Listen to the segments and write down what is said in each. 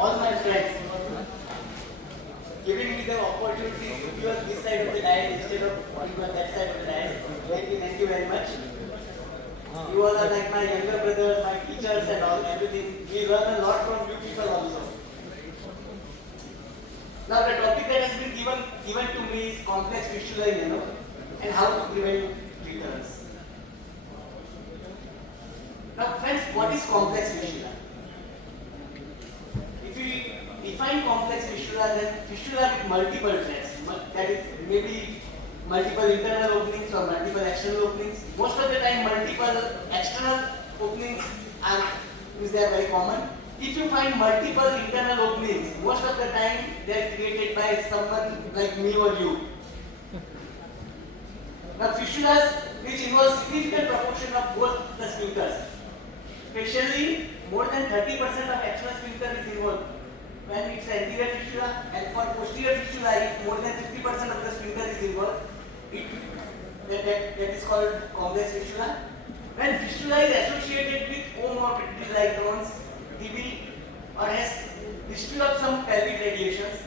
all my friends giving me the opportunity to be on this side of the dais instead of being on that side of the dais. Thank you very much. You all are like my younger brothers, my teachers and all, everything. We learn a lot from you people also. Now the topic that has been given to me is complex fistula, and how to prevent recurrence. Now friends, what is complex fistula? If we define complex fistula, then fistula with multiple threads, that is maybe multiple internal openings or multiple external openings. Most of the time multiple external openings are very common. If you find multiple internal openings, most of the time they are created by someone like me or you. Now fistulas which involve significant proportion of both the sphincters, especially more than 30% of external sphincter is involved when it's anterior fistula, and for posterior fistula if more than 50% of the sphincter is involved, that is called complex fistula. When fistula is associated with comorbidities like Crohn's, TB, or has history of some pelvic radiations,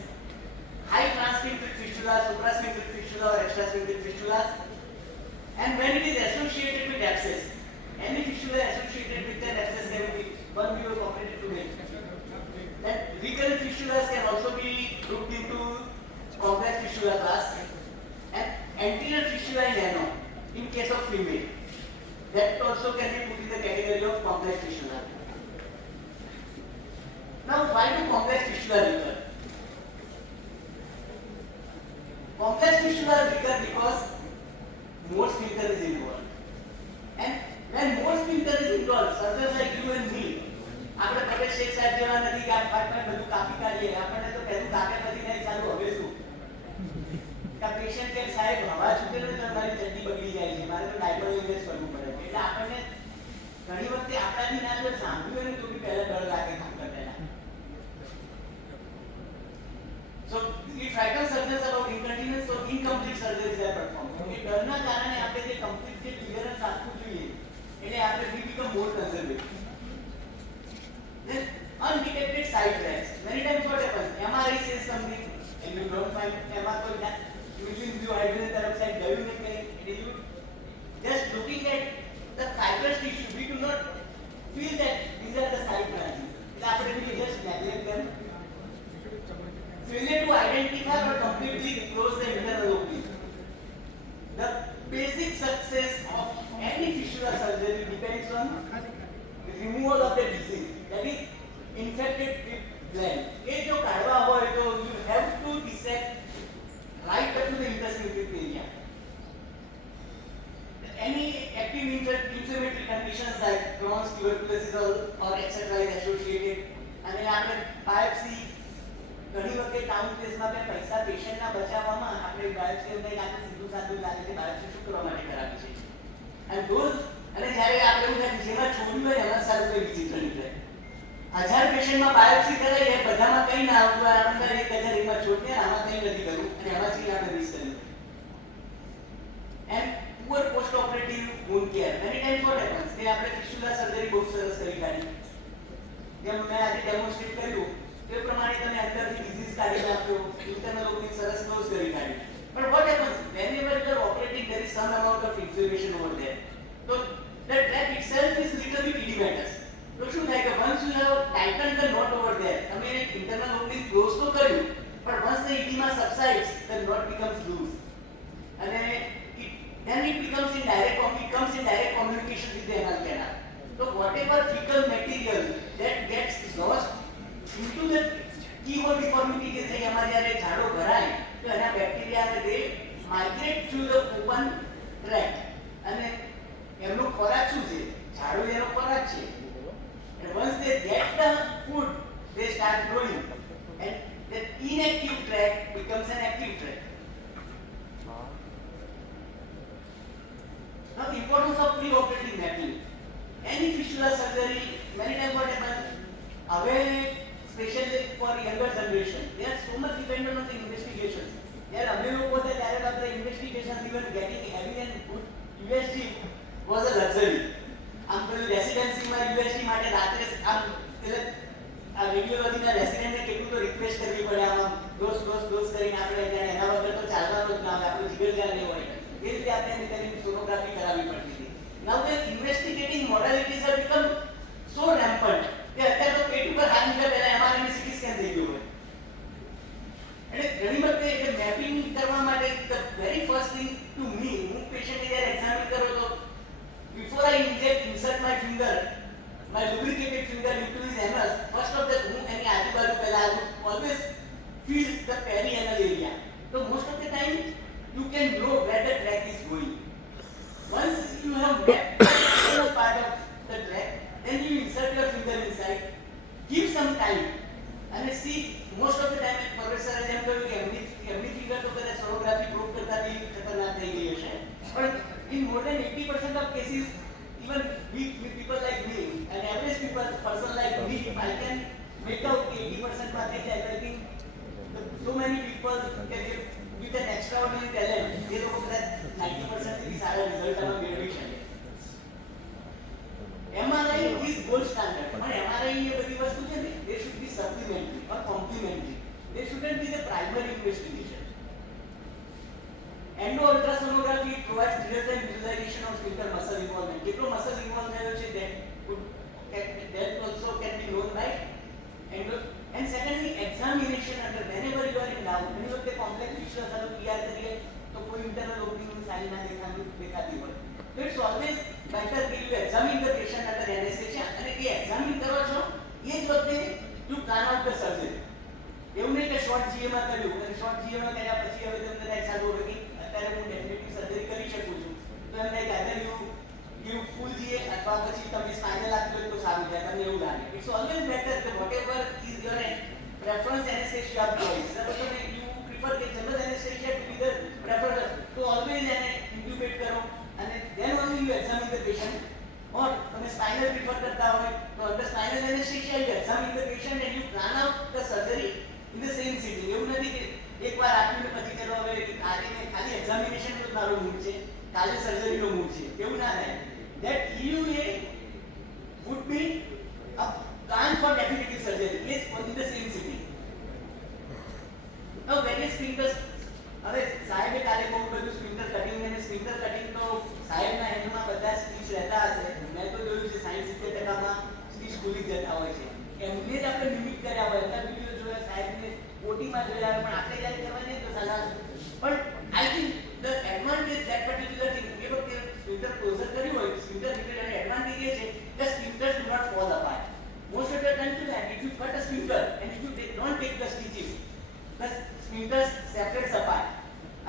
high transsphincteric fistula, suprasphincteric fistula or extrasphincteric fistulas, and when it is associated with abscess, any fistula associated with an abscess cavity, one we will operate today. Then recurrent fistulas can also be grouped into complex fistula class, and anterior fistula in nano in case of female, that also can be put in the category of complex fistula. Now why do complex fistula recur? Complex fistula recur because more sphincter is involved, and when more sphincter is involved, surgeons like you and me, આપણે પટેલ શેખ સાહેબ જેવા નથી કે આપણે બધું કાપી કાઢીએ, આપણને તો પહેલું કાપે પછી નહીં ચાલુ હવે શું કે પેશન્ટ કે સાહેબ હવા છૂટે ને તો મારી ચડ્ડી બગડી જાય છે, મારે તો ડાયપર યુઝ કરવું પડે છે. એટલે આપણને ઘણી વખતે આપણાથી ના જો સાંભળ્યું હોય ને તો બી પહેલા ડર લાગે કાપતા પહેલા. So we frighten surgeons about incontinence, so incomplete surgeries are performed. કે ડરના કારણે આપણે જે કમ્પ્લીટ જે ક્લિયરન્સ આપવું જોઈએ એટલે આપણે we become more conservative. Then undetected side tracks. Many times what happens? MRI says something and you don't find MRI that using blue hydrogen peroxide gayun nahi kahin. You just looking at the fibrous tissue, we do not feel that these are the side branches. We just neglect them. Failure to identify or completely close the internal opening. The basic success of any fistula surgery depends on the removal of the disease, that is infected with gland. ये जो काढ़वा हुआ है तो you have to dissect right up to the intersphincteric area. Any active inflammatory conditions like Crohn's, tuberculosis or etc. is associated. અને આપણે biopsy ઘણી વખતે ટાઉન પ્લેસમાં આપણે પૈસા પેશન્ટના બચાવવામાં આપણે બાયોપ્સી એમને આપણે સીધું સાધું લાગે છે બાયોપ્સી શું કરવા માટે કરાવી છે અને રોજ અને જ્યારે આપણે એવું થાય જેમાં છોડ્યું હોય એમાં સારું કોઈ વિચિત્ર નીકળે. 1000 પેશન્ટમાં બાયોપ્સી કરાય એ બધામાં કંઈ ના આવતું હોય, આપણે 1000 એકમાં છોડીએ આમાં કંઈ નથી કરવું અને એમાંથી આપણે મિસ કર્યું. And poor post operative wound care. Many times what happens કે આપણે ફિસ્ટુલા સર્જરી બહુ સરસ કરી કાઢી, જેમ મેં આજે ડેમોન્સ્ટ્રેટ કર્યું તે પ્રમાણે તમે અંદરથી ડિઝીઝ કાઢી નાખ્યો, ઇન્ટરનલ ઓપનિંગ સરસ ક્લોઝ કરી કાઢી. But what happens whenever you are operating, there is some amount of inflammation over there. So the track itself is little bit edematous. So શું થાય કે once you have tightened the knot over there, તમે internal opening close તો કર્યું, but once the edema subsides, the knot becomes loose, and then it comes in direct communication with the anal canal. So whatever fecal material that gets lost into the keyhole deformity જે થઈ એમાં જ્યારે ઝાડો ભરાય તો એના બેક્ટેરિયા અને they migrate through the open tract, અને એમનો ખોરાક શું છે? ઝાડો એનો ખોરાક છે. And once they get the food, they start growing, and the inactive tract becomes an active tract. Now the importance of pre-operative mapping. Any fistula surgery, many times what happens, especially for younger generation, they are so much dependent on the investigations. They are available that the investigations even getting heavy and good USG was a luxury. આમ પેલું રેસિડેન્સીમાં યુએસટી માટે રાત્રે આમ એટલે આ રેડિયોલોજીના રેસિડેન્ટને કેટલું તો રિક્વેસ્ટ કરવી પડે, આમ ડોસ કરીને આપણે ત્યાં એના વગર તો ચાલવાનું જ ના હોય, આપણું જીગર જાન નહીં હોય, એ રીતે આપણે તેની સોનોગ્રાફી કરાવવી પડતી હતી. Now the investigating modalities have become so rampant કે અત્યારે તો પેટ ઉપર હાથ મૂકે પહેલા એમઆરઆઈ સીટી સ્કેન થઈ ગયું હોય. એટલે ઘણી વખતે એટલે મેપિંગ કરવા માટે the very first thing to me, હું પેશન્ટને જ્યારે એક્ઝામિન કરું તો before I insert my finger, my lubricated finger into his anus, first of that, હું એની આજુબાજુ પહેલા I would always feel the perianal area. So most of the time you can know where the track is going. Once you have mapped the part of the track, then you insert your finger inside, give some time and see. Most of the time professor એમ કહ્યું કે એમની ફિંગર તો કદાચ sonography prove કરતા બી ખતરનાક થઈ ગઈ હશે, પણ in more than 80% of cases, even with people like me, an average person like me, if I can make out 80% માં થઈ જાય, I think so many people with an extraordinary talent, they લોકો કદાચ 90% થી સારા રિઝલ્ટ આમાં મેળવી શકે. MRI is gold standard, પણ MRI એ બધી વસ્તુ છે ને, they should be supplementary or complementary. They shouldn't be the primary investigation. Endo-ultrasonography provides real-time visualization of sphincter muscle involvement. કેટલો muscle involved થયો છે that also can be known by endo. And secondly, examination under whenever you are in doubt. ઘણી વખતે complex issues ચાલો PR કરીએ તો કોઈ internal opening ની સાઇન ના દેખાતી હોય. So it's always better that you examine the patient under anesthesia, અને એ examine કરો છો એ જ વખતે you plan out the surgery. એવું નહીં કે શોર્ટ જીએ માં કર્યું અને શોર્ટ જીએ માં કર્યા પછી હવે તમને લાઈક સારું હોય કે અત્યારે હું ડેફિનેટિવ સર્જરી કરી શકું છું, તો એમ લાઈક આધર યુ ગીવ ફૂલ જીએ અથવા પછી તમે સ્પાઇનલ આપી હોય તો સારું થાય, તમને એવું લાગે. ઇટ્સ ઓલવેઝ બેટર કે whatever is your preference anesthesia choice. So you prefer કે general anesthesia to be the preferred, તો ઓલવેઝ એને ઇન્ક્યુબેટ કરો અને then only you examine the patient. or તમે સ્પાઇનલ પ્રિફર કરતા હોય તો under spinal anesthesia you examine the patient and you plan out the surgery in the same sitting. એવું નથી કે એકવાર આપ્યું ને પછી ચલો હવે આજે મેં ખાલી એક્ઝામિનેશન નો મારો મૂડ છે, કાલે સર્જરી નો મૂડ છે, એવું ના થાય. that EUA would be a plan for definitive surgery is in the same sitting. Now various sphincters, હવે સાહેબે કાલે બહુ બધું સ્પિન્ટર કટિંગ અને સ્પિન્ટર કટિંગ તો સાહેબના હેન્ડમાં બધા સ્ટીચ રહેતા હશે. મેં તો જોયું છે 60-70% સ્ટીચ ખુલી જતા હોય છે. એમને જ આપણે મિમિક કર્યા હોય, એમના વિડીયો જોયા, સાહેબને ઓટીમાં જોયા હોય, પણ આપણે જ્યારે કરવા જઈએ તો સાલા. પણ I think the advantage that particular thing, એ વખતે સ્પિન્ટર ક્લોઝર કર્યું હોય, સ્પિન્ટર રિપેર અને એડવાન્ટેજ એ છે કે sphincters do not fall apart. Most of the time શું થાય, if you cut a sphincter and if you don't take the stitches, the sphincters separates apart,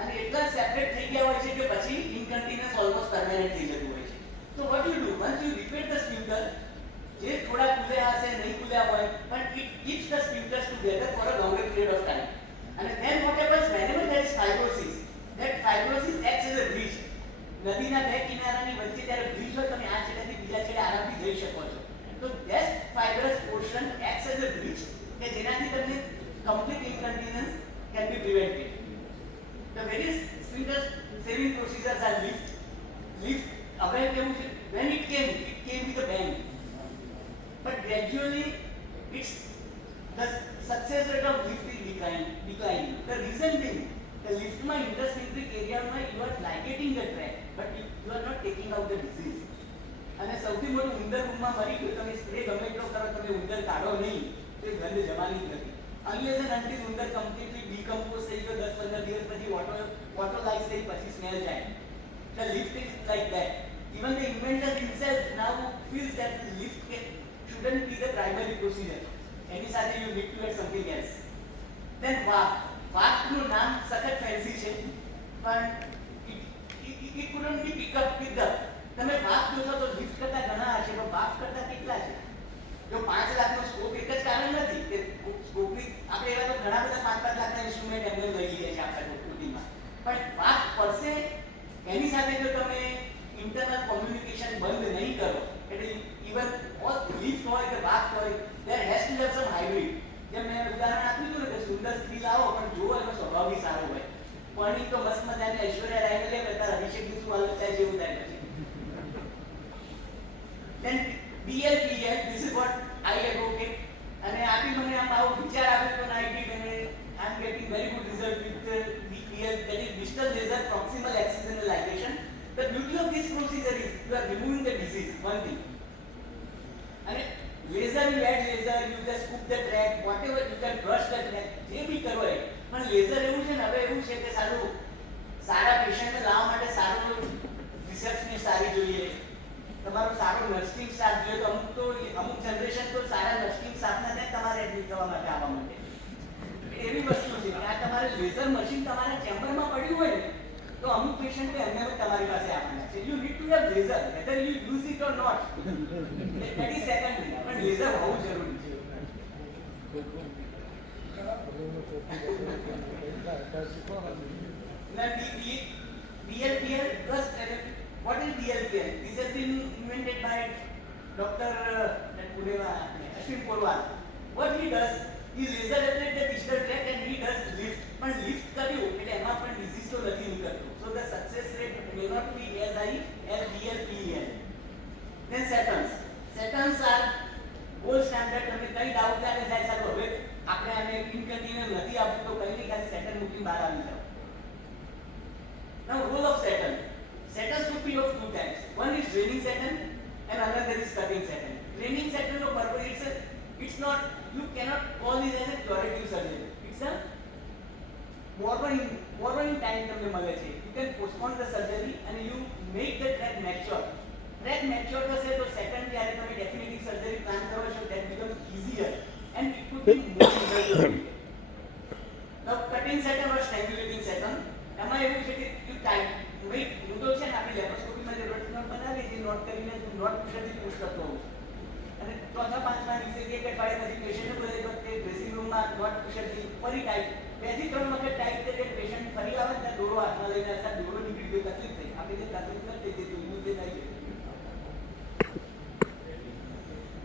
અને એટલા સેપરેટ થઈ ગયા હોય છે કે પછી ઇનકન્ટિન્યુઅસ ઓલમોસ્ટ પરમેનન્ટ થઈ જતું હોય છે. So what you do, once you repair the sphincter, જે થોડા ખુલ્યા હશે નહીં ખુલ્યા હોય, but it keeps the sphincters together for a longer period of time. And then what happens, whenever there is fibrosis, that fibrosis acts as a bridge. નદીના બે કિનારાની વચ્ચે જ્યારે બ્રિજ હોય, તમે આ છેડાથી બીજા છેડે આરામથી જઈ શકો છો. તો that fibrous portion acts as a bridge કે જેનાથી તમને complete incontinence can be prevented. The various sphincter saving procedures are lift. When it came with a bang. But gradually, it's the success rate of lift is declining. The reason being, the lift my intersphincteric area you are ligating the track, but you are not taking out the disease. અને સૌથી મોટું ઉંદર રૂમમાં મરી ગયું, તમે સ્પ્રે ગમે એટલો કરો, તમે ઉંદર કાઢો નહીં તો એ ગંધ જવાની જ નથી. Unless and until ઉંદર completely decompose થઈ ગયો, 10-15 દિવસ પછી water lice થઈ પછી smell જાય. The lift is like that. Even the inventor himself now feels that the lift shouldn't be the primary procedure. એની સાથે you need to add something else. Then waft નું નામ સખત ફેન્સી છે, પણ it couldn't be picked up. તમે વાફ જોશો તો લિફ્ટ કરતા ઘણા હશે, પણ વાફ કરતા કેટલા છે? જો 5 લાખનો સ્કોપ એક જ કારણ નથી કે સ્કોપની આપણે એવા તો ઘણા બધા 5-5 લાખના ઇન્સ્ટ્રુમેન્ટ એમને લઈ લઈએ છે આપણા પ્રકૃતિમાં, પણ વાત પડશે એની સાથે જો તમે ઇન્ટરનલ કોમ્યુનિકેશન બંધ નહીં કરો, એટલે ઇવન ઓલ લિફ્ટ હોય કે વાફ હોય, દેર હેઝ ટુ હેવ સમ હાઇબ્રિડ. જેમ મેં ઉદાહરણ આપ્યું હતું ને કે સુંદર સ્ત્રી લાવો પણ જુઓ એનો સ્વભાવ બી સારો હોય, પણ એ તો મસ્ત મજાની ઐશ્વર્યા રાય લે કરતા અભિષેક બિંદુ વાળો થાય જેવું થાય પછી. Then DLPL, this is what I advocate. અને આ the track whatever you can brush the track જે બી કરો એ પણ લેઝર એવું છે ને હવે એવું છે કે સારા પેશન્ટને લાવવા માટે સારું રિસર્ચની સારી જોઈએ તમારો સારો નર્સિંગ સ્ટાફ જોઈએ તો અમુક જનરેશન તો સારા નર્સિંગ સ્ટાફના ને તમારે એડમિટ થવા માટે આવવા માટે એવી વસ્તુ છે કે આ તમારે લેઝર મશીન તમારા ચેમ્બરમાં પડ્યું હોય ને તો અમુક પેશન્ટ એમને તમારી પાસે આવવાના છે you need to have laser whether you use it or not that is secondary પણ લેઝર હોવું જરૂરી છે now DLPL plus what is DLPL? This has been invented by Dr. Ashwin Porwal. What he does, he laser ablate the distal tract and he does lift. પણ lift કર્યું એટલે એમાં પણ disease તો નથી નીકળતો. So the success rate may not be as high as DLPL. Then statins are gold standard. તમને કઈ ડાઉટ લાગે જાય ચાલો હવે આપણે આને ઇન્કન્ટિન્યુઅસ નથી આપવું તો કઈ નહીં ખાલી સેટન મૂકીને બહાર આવી જાઓ. Now role of statins could be of two types. One is draining statin and another is cutting statin. Draining statin no purpose it's not you cannot call it as a curative surgery. It's a borrowing time તમને મળે છે. You can postpone the surgery and you make the tract mature. Tract mature થશે તો સેકન્ડ જ્યારે તમે ડેફિનેટિવ surgery plan કરો છો that becomes easier and it could be more result. Now cutting statin or strangulating statin એમાં એવું છે કે you time ભાઈ હું તો છે ને આપણે લેપ્રોસ્કોપીમાં જે રોડ નોટ બનાવીએ છીએ નોટ કરીને નોટ પુષથી પુશ કરતો હોઉં અને ચોથા પાંચમા દિવસે એક અઠવાડિયા પછી પેશન્ટને બોલે વખતે ડ્રેસિંગ રૂમમાં નોટ પુષથી ફરી ટાઈપ 2 થી 3 વખત ટાઈપ કરે પેશન્ટ ફરી આવે ને દોરો હાથમાં લઈને આ દોરો નીકળી ગયો તકલીફ થઈ આપણે જે તકલીફ નથી થઈ તો એવું તે થાય.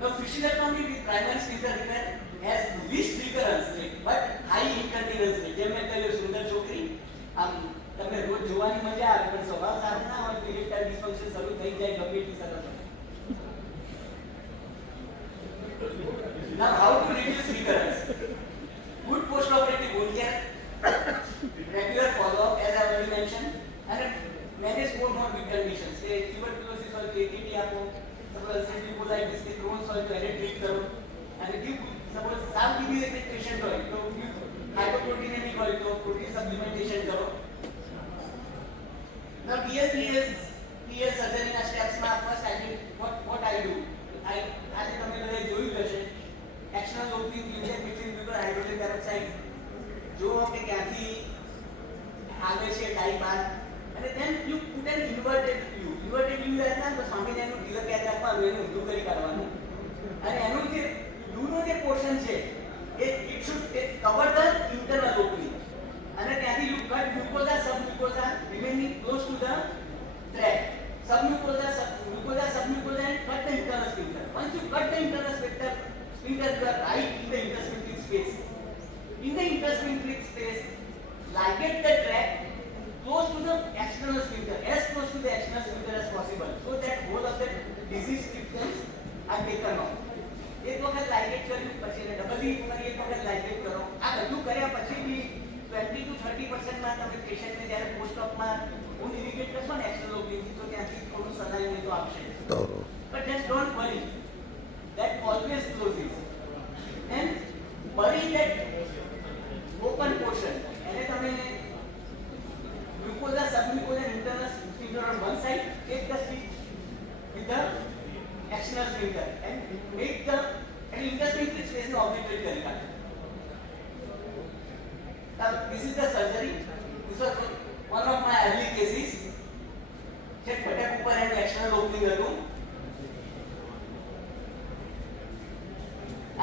Now physiotherapy with primary sphincter repair has least recurrence rate but high incontinence rate. જેમ મેં કહ્યું સુંદર છોકરી આમ તમને રોજ જોવાની મજા આવે પણ સ્વભાવ સારો ના હોય તો ઇરેક્ટાઇલ ડિસ્ફંક્શન શરૂ થઈ જાય ગમે એટલી સરસ. Now how to reduce recurrence? Good post-operative wound care, regular follow-up as I already mentioned, and manage comorbid conditions. Say tuberculosis or ATT આપો, suppose ulcerative colitis કે Crohn's હોય તો એને ટ્રીટ કરો અને suppose સાવ ડિહાઇડ્રેટેડ પેશન્ટ હોય તો hypoproteinemic હોય તો પ્રોટીન સપ્લિમેન્ટેશન કરો. Now DLPL surgery ના steps માં first I did what I do. આજે તમે બધાએ જોયું હશે external opening lesion between butyl hydrogen peroxide જો કે ક્યાંથી આવે છે ટાઈપ R અને then you put an inverted U એટલે તો સ્વામિનારાયણનું તિલક યાદ રાખવાનું એનું ઊંધું કરી કાઢવાનું અને એનું જે U નો જે પોર્શન છે it should cover the internal opening and then you cut mucosa submucosa remaining close to the tract submucosa and cut the internal sphincter. Once you cut the internal sphincter you are right in the intersphincteric space. In the intersphincteric space ligate the tract close to the external sphincter, as close to the external sphincter as possible so that whole of the disease symptoms are taken off. એક વખત લાઇગેટ કર્યું પછી એને ડબલ ફરી એક વખત લાઇગેટ કરો આ બધું કર્યા પછી બી 20 to 30% માં તમે પેશન્ટને જ્યારે પોસ્ટ ઓપમાં હું ઇરિગેટ કરશો ને એક્સટર્નલ ઓપનિંગ તો ત્યાંથી થોડું સલાઈન તો આપશે but just don't worry that always closes and bury that open portion એને તમે mucosa submucosa and internal sphincter on one side take the stitch with the external sphincter and make the intersphincteric space ને obliterate કરી કાઢો. Now this is the surgery. This was one of my early cases. જે ફટક ઉપર એનું external opening હતું.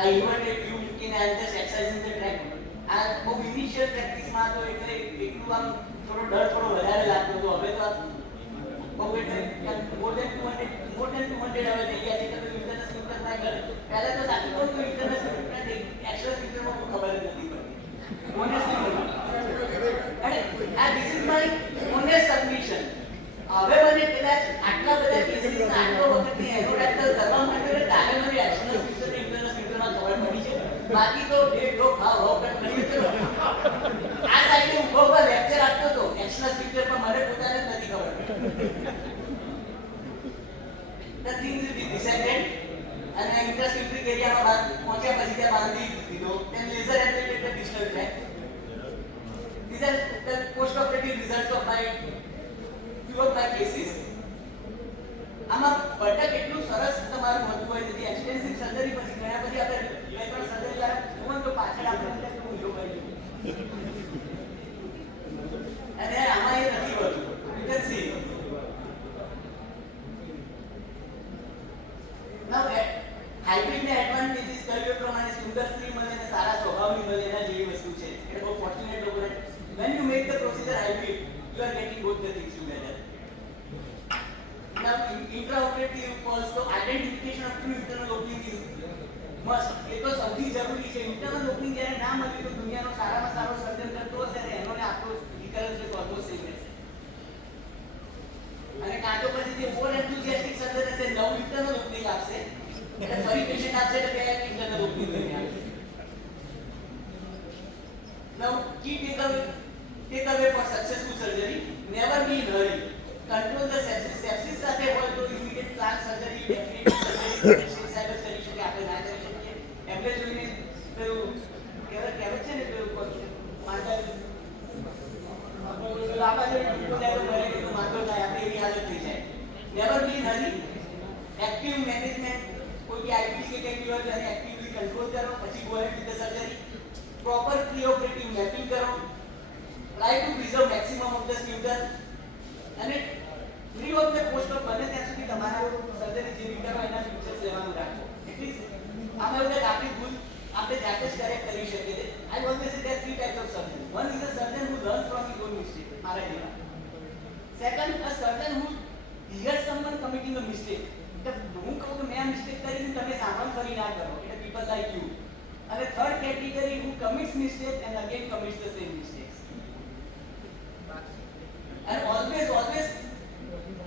I inverted tube મૂકીને I just exercising the tract. આ બહુ ઇનિશિયલ પ્રેક્ટિસમાં તો એટલે એકલું આમ થોડો ડર થોડો વધારે લાગતો હતો હવે તો બહુ એટલે more than 200 હવે થઈ ગયા છે કે ઇન્ટરનલ સ્પિન્ટર ના ઘર પહેલા તો સાચું કહું તો ઇન્ટરનલ સ્પિન્ટર એક્સ્ટ્રા સ્પિન્ટરમાં કોઈ ખબર જ નથી પડતી ઓનેસ્ટલી અને આ this is my honest submission. હવે મને કદાચ આટલા બધા કેસીસના આટલો વખતની એનોડાક્ટલ કરવા માટે તારે મને એક્સ્ટર્નલ સ્પિન્ટર ને ઇન્ટરનલ સ્પિન્ટરમાં ખબર પડી છે બાકી તો ડેઢ લોક ભાવ કરી કર્યો આ સાઈડે ઊભો પર લેક્ચર આપતો હતો એક્સ્ટર્નલ સ્પિન્ટર પર મને પોતાને નથી ખબર. The thing will be descended અને ઇન્ટ્રાસ્પિન્ટ્રિક એરિયામાં પહોંચ્યા પછી ત્યાં બાંધી દીધો, then laser ablated distal tract. These are the post-operative results of few of my cases. આમાં બટક એટલું સરસ તમારું હોતું હોય છે, એક્સટેન્સિવ સર્જરી પછી ઘણા પછી આપણે બે ત્રણ સર્જરી દ્વારા જોવાનું તો પાછળ આપણે અંદર કેવું યોગાઈ ગયું, અને આમાં એ નથી હોતું. You can see. Now hybrid ને એડવાન્ટેજીસ કહ્યું પ્રમાણે સુંદર સ્ત્રી મળે અને સારા સ્વભાવની મળે એના જેવી વસ્તુ છે. એટલે બહુ ફોર્ચ્યુનેટ લોકો ને when you make the procedure hybrid you are getting both the things together. Now intraoperative also identification of two internal opening is must. એ તો સૌથી જરૂરી છે. ઇન્ટરનલ ઓપનિંગ જ્યારે ના મળે તો દુનિયાનો સારામાં સારો સર્જન કરતો હશે અને એનો ને આપણો રિકરન્સ રેટ ઓલમોસ્ટ સેમ રહેશે. અને કાં તો પછી જે મોર એન્થુઝિયાસ્ટિક સર્જન હશે નવું ઇન્ટરનલ ઓપનિંગ આપશે, એટલે ફરી પેશન્ટ આપશે એટલે બે ઇન્ટરનલ ઓપનિંગ લઈને આપશે. Now key takeaway for successful surgery: never be in hurry. Control the sepsis. Sepsis સાથે હોય તો immediate plan surgery definitely surgery સાહેબ કરી શકે, આપણે ના કરી શકીએ. એમને જોઈને પેલું કહેવત છે ને, પેલું માંડલ લાંબા જોઈને તો મરે તો માંડો થાય, આપણે એવી હાલત થઈ જાય. never be in hurry. Active management, કોઈ બી આઈપી કે કંઈ હોય ત્યારે એક્ટિવલી કંટ્રોલ કરો, પછી go ahead with the surgery. Proper preoperative mapping કરો. Try to preserve maximum of the sphincter. અને free of the post of બને ત્યાં સુધી તમારા સર્જરી જે બી કરો એના ફીચર્સ લેવાનું રાખો. એટલીસ્ટ આમાં એવું કે આપણી ભૂલ આપણે જાતે જ કરેક્ટ કરી શકીએ છીએ. I always say there three types of surgeon. One is a surgeon who learns from his own mistake, મારા જેવા. સેકન્ડ, અ સર્જન હુ હિયર્સ સમવન કમિટિંગ અ મિસ્ટેક. એટલે હું કહું કે મેં આ મિસ્ટેક કરી છે, તમે સાંભળ ફરી ના કરો, એટલે પીપલ લાઈક યુ. અને third category who commits mistake and again commits the same mistakes. And always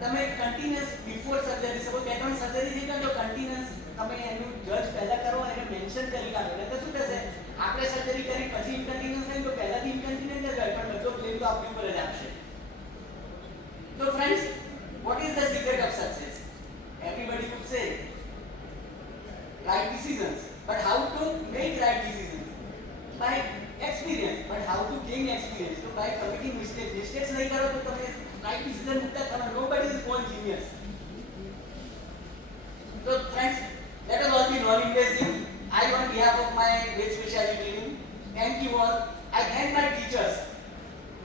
તમે કન્ટિન્યુઅસ બિફોર સર્જરી, સપોઝ બે ત્રણ સર્જરી છે તો કન્ટિન્યુઅસ તમે એનું જજ પહેલા કરો અને મેન્શન કરી કાઢો. એટલે શું થશે, આપણે સર્જરી કરી પછી ઇનકન્ટિન્યુઅસ થાય તો પહેલાથી ઇનકન્ટિન્યુઅસ જ હોય, પણ બધો બ્લેમ તો આપણી ઉપર જ આપશે. So friends, what is the secret of success? Everybody could say right decisions, but how to make right decisions? By experience. But how to gain experience? So by committing mistakes. Mistakes नहीं करो तो तुम्हें right decision मुक्ता करना. Nobody is born genius. So friends, let us all be non-invasive. I on behalf of my great specialty team, thank you all. I thank my teachers,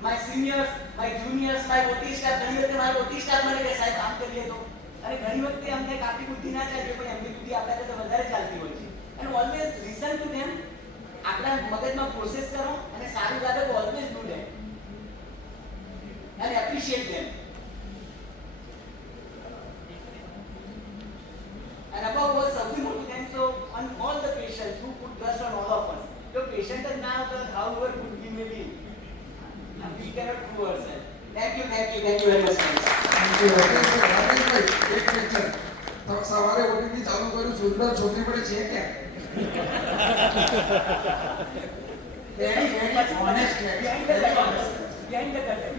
my seniors, my juniors, my OT staff. ઘણી વખતે મારો OT staff મને કહે સાહેબ આમ કરીએ તો, અને ઘણી વખતે અમને કાપી બુદ્ધિ ના ચાલે પણ એમની બુદ્ધિ આપણા કરતા વધારે ચાલતી હોય છે. And always listen to them. આપણા મગજમાં પ્રોસેસ કરો અને સારું લાગે તો always do that and appreciate them. And above all, સૌથી મોટું થેન્ક્સ તો on all the patients who put trust on all of us. જો પેશન્ટ જ ના આવતો, however good we may be, we cannot prove ourselves. Thank you very much. Thank you. એક લેક્ચર સવારે ઓટીપી ચાલુ કર્યું, સુંદર છોકરી પડે છે કે very honest. Behind the curtain.